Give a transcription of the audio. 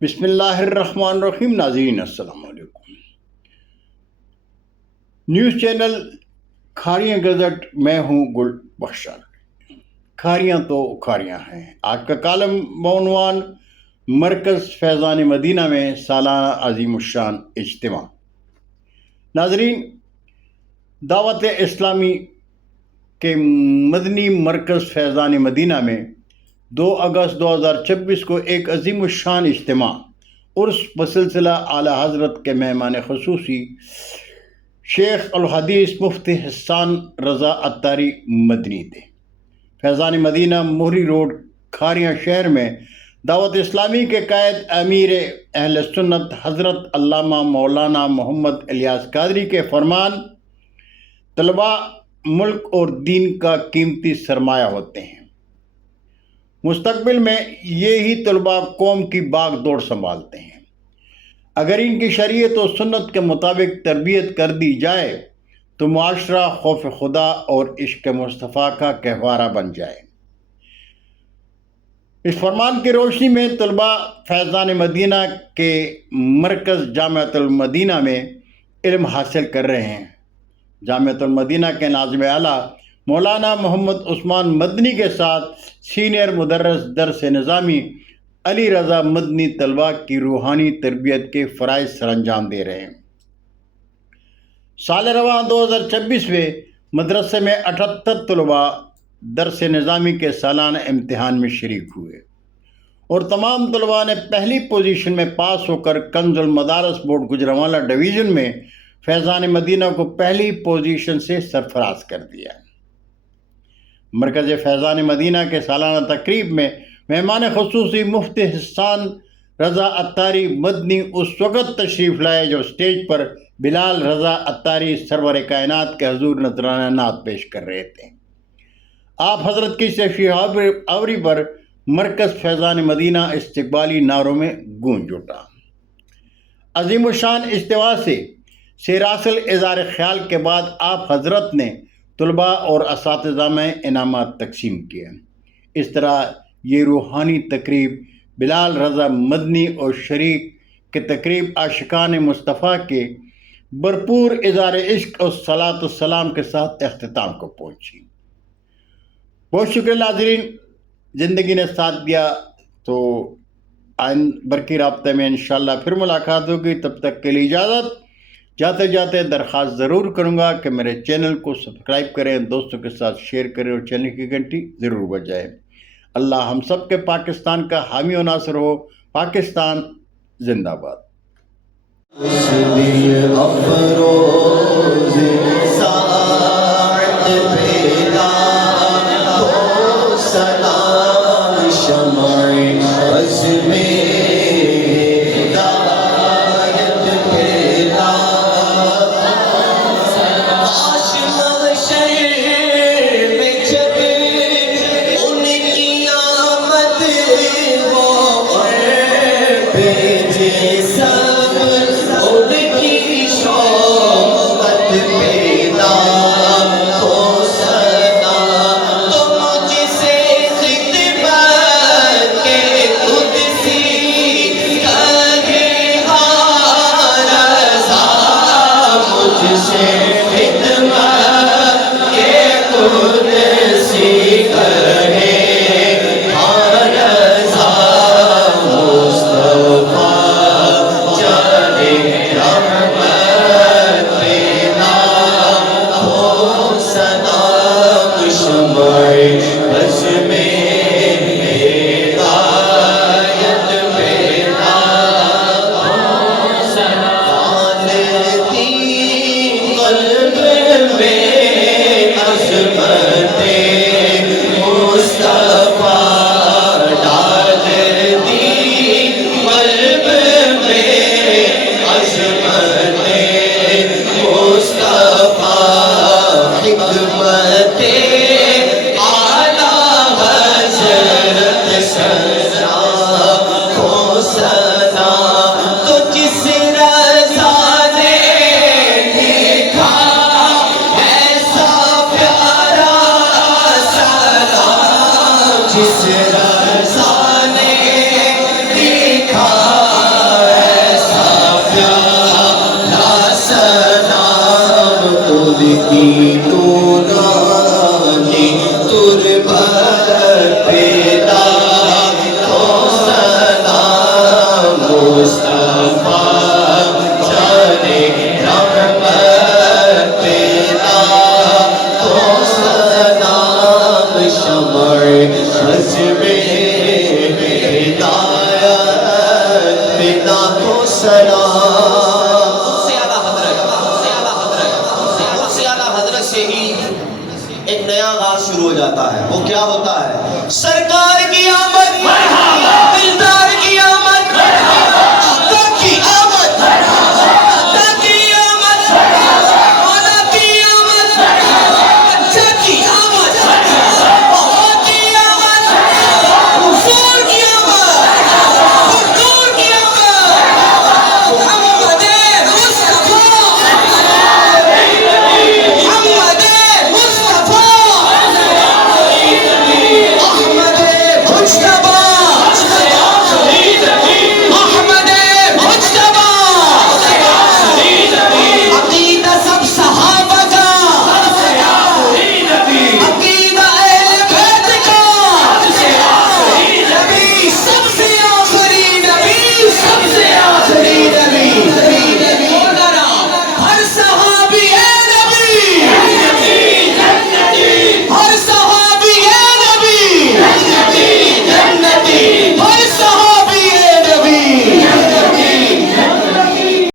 بسم اللہ الرحمن الرحیم۔ ناظرین السلام علیکم۔ نیوز چینل کھاریاں گزٹ، میں ہوں گل بخشار۔ کھاریاں تو کھاریاں ہیں۔ آج کا کالم بعنوان مرکز فیضان مدینہ میں سالانہ عظیم الشان اجتماع۔ ناظرین، دعوت اسلامی کے مدنی مرکز فیضان مدینہ میں 2 اگست 2026 کو ایک عظیم الشان اجتماع عرس بسلسلہ اعلیٰ حضرت کے مہمان خصوصی شیخ الحدیث مفتی حسان رضا عطاری مدنی تھے۔ فیضان مدینہ موہری روڈ، کھاریاں شہر میں دعوت اسلامی کے قائد امیر اہل سنت حضرت علامہ مولانا محمد الیاس قادری کے فرمان، طلباء ملک اور دین کا قیمتی سرمایہ ہوتے ہیں۔ مستقبل میں یہی طلباء قوم کی باغ دوڑ سنبھالتے ہیں۔ اگر ان کی شریعت و سنت کے مطابق تربیت کر دی جائے تو معاشرہ خوف خدا اور عشق مصطفیٰ کا گہوارہ بن جائے۔ اس فرمان کی روشنی میں طلباء فیضان مدینہ کے مرکز جامعۃ المدینہ میں علم حاصل کر رہے ہیں۔ جامعۃ المدینہ کے ناظم اعلیٰ مولانا محمد عثمان مدنی کے ساتھ سینئر مدرس درس نظامی علی رضا مدنی طلباء کی روحانی تربیت کے فرائض سر انجام دے رہے ہیں۔ سال رواں 2026 میں مدرسے میں 78 طلباء درس نظامی کے سالانہ امتحان میں شریک ہوئے اور تمام طلباء نے پہلی پوزیشن میں پاس ہو کر کنز المدارس بورڈ گجرانوالہ ڈویژن میں فیضان مدینہ کو پہلی پوزیشن سے سرفراز کر دیا۔ مرکز فیضان مدینہ کے سالانہ تقریب میں مہمان خصوصی مفتی حسان رضا عطاری مدنی اس وقت تشریف لائے جو اسٹیج پر بلال رضا عطاری سرور کائنات کے حضور نذرانہ نعت پیش کر رہے تھے۔ آپ حضرت کی تشریف آوری پر مرکز فیضان مدینہ استقبالی نعروں میں گونج اٹھا۔ عظیم الشان اجتماع سے سیراثل اظہار خیال کے بعد آپ حضرت نے طلباء اور اساتذہ میں انعامات تقسیم کیے۔ اس طرح یہ روحانی تقریب بلال رضا مدنی اور شریک کے تقریب عاشقان مصطفیٰ کے بھرپور اظہار عشق اور صلاۃ السلام کے ساتھ اختتام کو پہنچی۔ بہت شکریہ ناظرین، زندگی نے ساتھ دیا تو برقی رابطے میں انشاءاللہ پھر ملاقات ہوگی۔ تب تک کے لیے اجازت۔ جاتے جاتے درخواست ضرور کروں گا کہ میرے چینل کو سبسکرائب کریں، دوستوں کے ساتھ شیئر کریں اور چینل کی گھنٹی ضرور بجائیں۔ اللہ ہم سب کے پاکستان کا حامی و ناصر ہو۔ پاکستان زندہ باد۔ جس رضا نے دیکھا کی تو نانی تربت پیدا ہو سلام مصطفیٰ جانے رحمت پیدا ہو سلام شمع حزب ہدایت پیدا ہو سلام سے ہی ایک نیا آغاز شروع ہو جاتا ہے. وہ کیا ہوتا ہے؟ سرکار